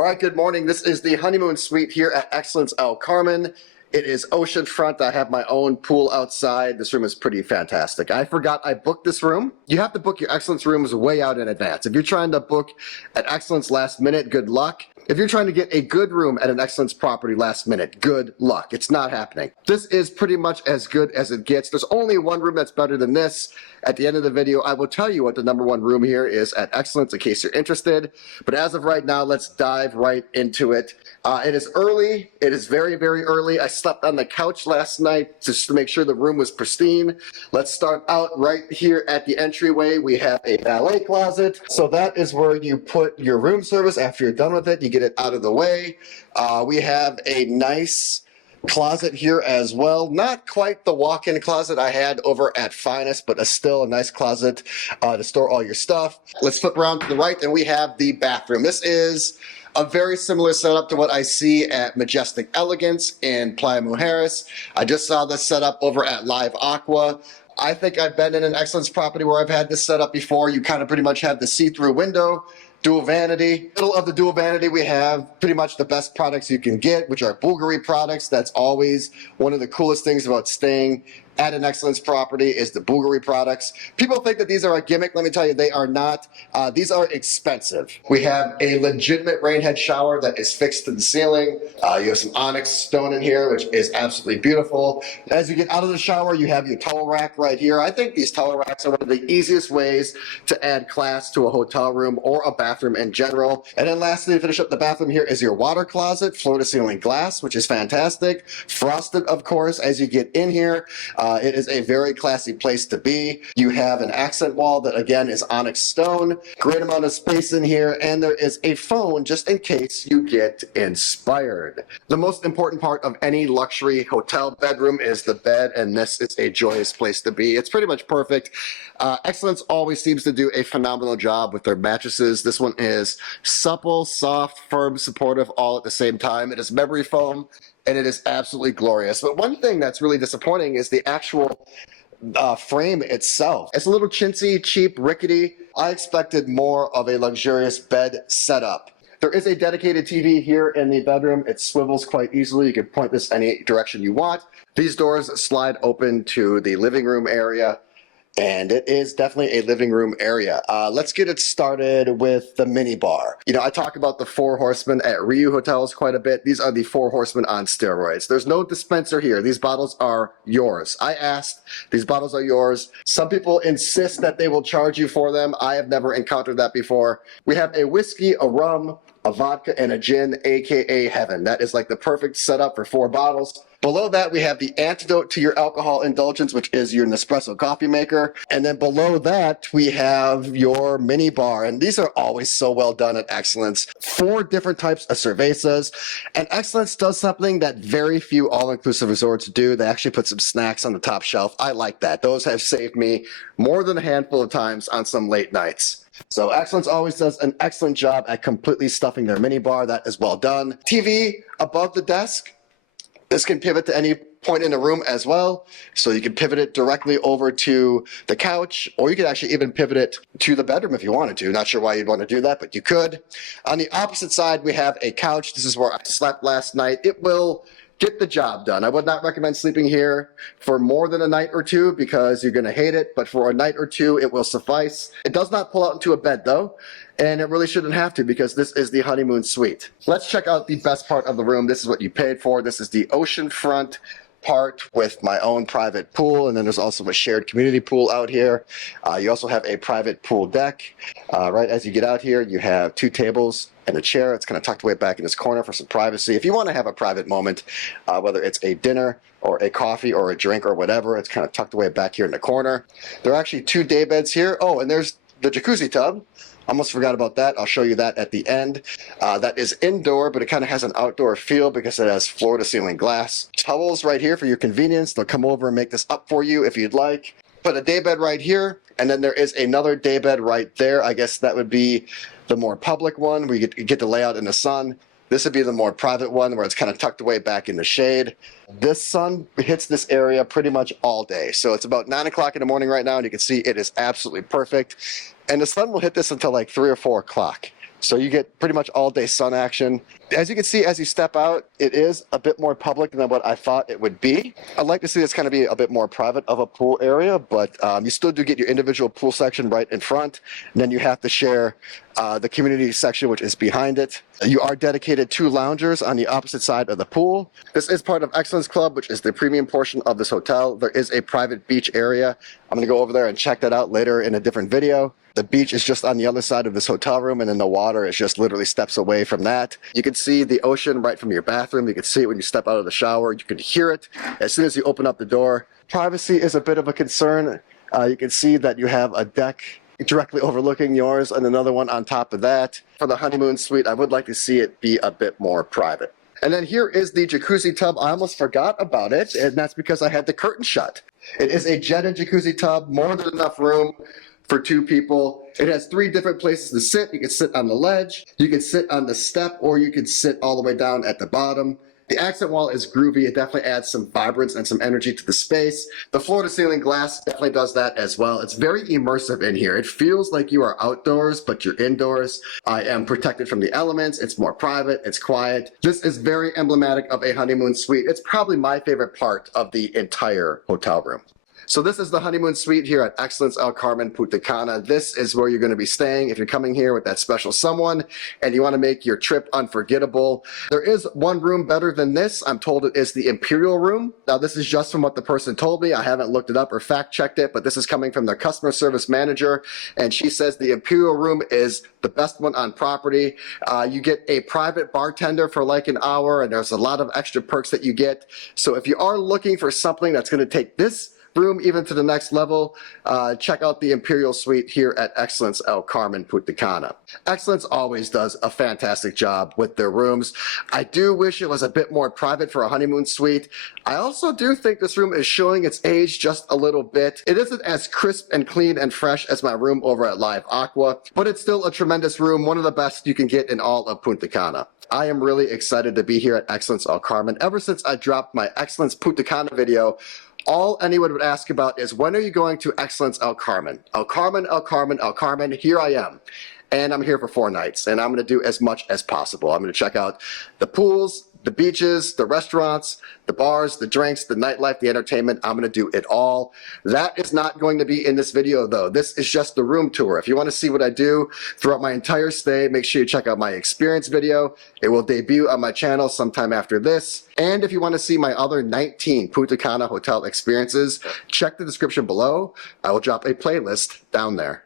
All right, good morning. This is the honeymoon suite here at Excellence El Carmen. It is oceanfront. I have my own pool outside. This room is pretty fantastic. I forgot I booked this room. You have to book your Excellence rooms way out in advance. If you're trying to book at Excellence last minute, good luck. If you're trying to get a good room at an Excellence property last minute, good luck. It's not happening. This is pretty much as good as it gets. There's only one room that's better than this. At the end of the video, I will tell you what the #1 room here is at Excellence in case you're interested. But as of right now, let's dive right into it. It is early. It is very, very early. I slept on the couch last night just to make sure the room was pristine. Let's start out right here at the entryway. We have a valet closet. So that is where you put your room service after you're done with it. You get it out of the way. We have a nice closet here as well. Not quite the walk-in closet I had over at Finest, but still a nice closet to store all your stuff. Let's flip around to the right and we have the bathroom. This is a very similar setup to what I see at Majestic Elegance in Playa Mujeres. I just saw this setup over at Live Aqua. I think I've been in an Excellence property where I've had this set up before. You kind of pretty much have the see-through window. Dual vanity. Middle of the dual vanity, we have pretty much the best products you can get, which are Bulgari products. That's always one of the coolest things about staying at an Excellence property is the Bulgari products. People think that these are a gimmick. Let me tell you, they are not. These are expensive. We have a legitimate rain head shower that is fixed to the ceiling. You have some onyx stone in here, which is absolutely beautiful. As you get out of the shower, you have your towel rack right here. I think these towel racks are one of the easiest ways to add class to a hotel room or a bathroom in general. And then lastly, to finish up the bathroom here is your water closet, floor to ceiling glass, which is fantastic. Frosted, of course, as you get in here. It is a very classy place to be. You have an accent wall that again is onyx stone. Great amount of space in here, and there is a phone just in case you get inspired. The most important part of any luxury hotel bedroom is the bed, and this is a joyous place to be. It's pretty much perfect. Excellence always seems to do a phenomenal job with their mattresses. This one is supple, soft, firm, supportive, all at the same time. It is memory foam, and it is absolutely glorious. But one thing that's really disappointing is the actual frame itself. It's a little chintzy, cheap, rickety. I expected more of a luxurious bed setup. There is a dedicated TV here in the bedroom. It swivels quite easily. You can point this any direction you want. These doors slide open to the living room area. And it is definitely a living room area. Let's get it started with the mini bar. You know, I talk about the 4 horsemen at Ryu hotels quite a bit. These are the 4 horsemen on steroids. There's no dispenser here. These bottles are yours. I asked, these bottles are yours. Some people insist that they will charge you for them. I have never encountered that before. We have a whiskey, a rum, a vodka, and a gin, aka heaven. That is like the perfect setup for 4 bottles. Below that, we have the antidote to your alcohol indulgence, which is your Nespresso coffee maker. And then below that, we have your mini bar. And these are always so well done at Excellence. 4 different types of cervezas. And Excellence does something that very few all-inclusive resorts do. They actually put some snacks on the top shelf. I like that. Those have saved me more than a handful of times on some late nights. So Excellence always does an excellent job at completely stuffing their mini bar. That is well done. TV above the desk. This can pivot to any point in the room as well. So you can pivot it directly over to the couch, or you could actually even pivot it to the bedroom if you wanted to. Not sure why you'd want to do that, but you could. On the opposite side, we have a couch. This is where I slept last night. It will get the job done. I would not recommend sleeping here for more than a night or 2 because you're going to hate it, but for a night or 2, it will suffice. It does not pull out into a bed though, and it really shouldn't have to because this is the honeymoon suite. Let's check out the best part of the room. This is what you paid for. This is the oceanfront part with my own private pool, and then there's also a shared community pool out here. You also have a private pool deck. Right as you get out here, you have 2 tables and a chair. It's kind of tucked away back in this corner for some privacy. If you want to have a private moment, whether it's a dinner or a coffee or a drink or whatever, it's kind of tucked away back here in the corner. There are actually 2 day beds here. Oh, and there's the jacuzzi tub. Almost forgot about that. I'll show you that at the end. That is indoor, but it kind of has an outdoor feel because it has floor to ceiling glass. Towels right here for your convenience. They'll come over and make this up for you if you'd like. Put a day bed right here, and then there is another day bed right there. I guess that would be the more public one where you get to lay out in the sun. This would be the more private one where it's kind of tucked away back in the shade. This sun hits this area pretty much all day. So it's about 9 o'clock in the morning right now, and you can see it is absolutely perfect. And the sun will hit this until like 3 or 4 o'clock. So you get pretty much all day sun action. As you can see, as you step out, it is a bit more public than what I thought it would be. I'd like to see this kind of be a bit more private of a pool area, but you still do get your individual pool section right in front. And then you have to share the community section, which is behind it. You are dedicated 2 loungers on the opposite side of the pool. This is part of Excellence Club, which is the premium portion of this hotel. There is a private beach area. I'm going to go over there and check that out later in a different video. The beach is just on the other side of this hotel room, and then the water is just literally steps away from that. You can see the ocean right from your bathroom. You can see it when you step out of the shower. You can hear it as soon as you open up the door. Privacy is a bit of a concern. You can see that you have a deck directly overlooking yours and another one on top of that. For the honeymoon suite, I would like to see it be a bit more private. And then here is the jacuzzi tub. I almost forgot about it, and that's because I had the curtain shut. It is a jetted jacuzzi tub, more than enough room for 2 people. It has 3 different places to sit. You can sit on the ledge, you can sit on the step, or you can sit all the way down at the bottom. The accent wall is groovy. It definitely adds some vibrance and some energy to the space. The floor-to-ceiling glass definitely does that as well. It's very immersive in here. It feels like you are outdoors, but you're indoors. I am protected from the elements. It's more private. It's quiet. This is very emblematic of a honeymoon suite. It's probably my favorite part of the entire hotel room. So this is the honeymoon suite here at Excellence El Carmen, Punta Cana. This is where you're going to be staying if you're coming here with that special someone and you want to make your trip unforgettable. There is one room better than this. I'm told it is the Imperial room. Now this is just from what the person told me. I haven't looked it up or fact checked it, but this is coming from their customer service manager, and she says the Imperial room is the best one on property. You get a private bartender for like an hour, and there's a lot of extra perks that you get. So if you are looking for something that's going to take this room even to the next level, check out the Imperial Suite here at Excellence El Carmen, Punta Cana. Excellence always does a fantastic job with their rooms. I do wish it was a bit more private for a honeymoon suite. I also do think this room is showing its age just a little bit. It isn't as crisp and clean and fresh as my room over at Live Aqua, but it's still a tremendous room, one of the best you can get in all of Punta Cana. I am really excited to be here at Excellence El Carmen. Ever since I dropped my Excellence Punta Cana video, all anyone would ask about is, when are you going to Excellence El Carmen? El Carmen, El Carmen, El Carmen, here I am. And I'm here for 4 nights, and I'm going to do as much as possible. I'm going to check out the pools, the beaches, the restaurants, the bars, the drinks, the nightlife, the entertainment. I'm going to do it all. That is not going to be in this video, though. This is just the room tour. If you want to see what I do throughout my entire stay, make sure you check out my experience video. It will debut on my channel sometime after this. And if you want to see my other 19 Punta Cana hotel experiences, check the description below. I will drop a playlist down there.